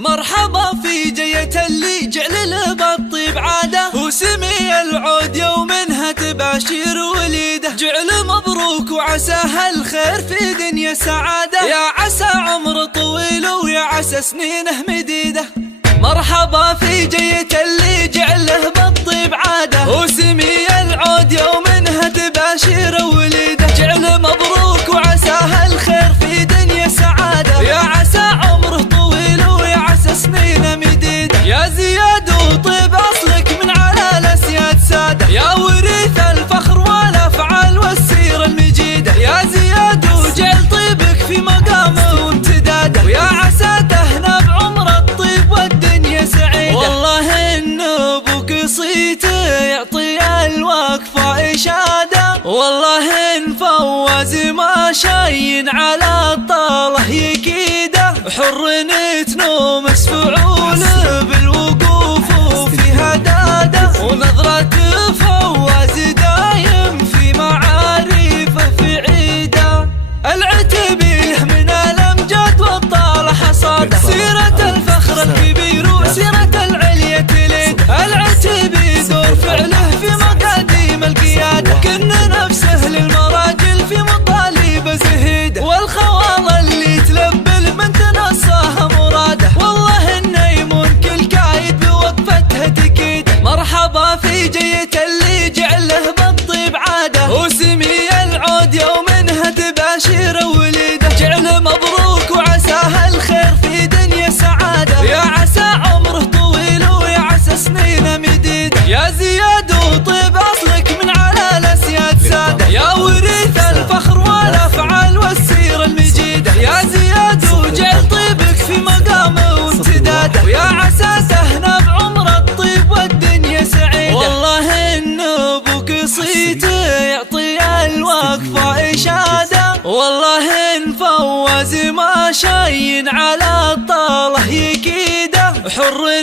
مرحبا في جية اللي جعل له بالطيب عاده، وسمي العود يومها تباشر وليده. جعل مبروك وعسى هالخير في دنيا سعاده، يا عسى عمر طويل ويا عسى سنينه مديده. مرحبا في جية اللي جعل له بالطيب عاده، وسمي العود يومها تباشر وليده. جعل مبروك وعسى هالخير في دنيا سعاده، يا عسى عمره طويل ويا عسى سنينه مديده. يا زياد وطيب اصلك من على الاسياد ساده، يا وريث الفخر والافعال والسيره المجيده. يا زياد وجعل طيبك في مقامه وامتداده، ويا عسى تهنى بعمر الطيب والدنيا سعيده. والله ان ابوك صيته يعطي الوقفه اشاده، والله ان فواز ما شاين على الطاله يكيده. حر تنومس فعوله بالوقوف وفي هداده، ونظرة فواز دايم في معارفه في عيده. العتبي له من الامجاد والطاله حصاده، سيرة الفخر الكبير وسيرة العليا تليد. العتبي دور فعله في مقاديم القياده، كن نفسه للمراجل في مطالب زهيده. والخواض اللي تلبل من تنصاها مراده، والله انه يمون كل كايد بوقفتها تكيد. مرحبا في جية اللي جعله بالطيب عاده، وسمي العود يومها تباشر وليده. جعل مبروك وعسى هالخير في دنيا سعاده، يا عسى عمره طويل ويا عسى سنينه مديده. يا زياد وطيب اصلك من على الاسياد ساده، يا وريث الفخر والافعال والسيره المجيده. يا زياد وجعل طيبك في مقامه وامتداده، ويا عسى تهنى بعمر الطيب والدنيا سعيده. والله ان ابوك صيته يعطي الوقفه اشاده، والله ان فواز ما شاين على الطاله يكيده. حر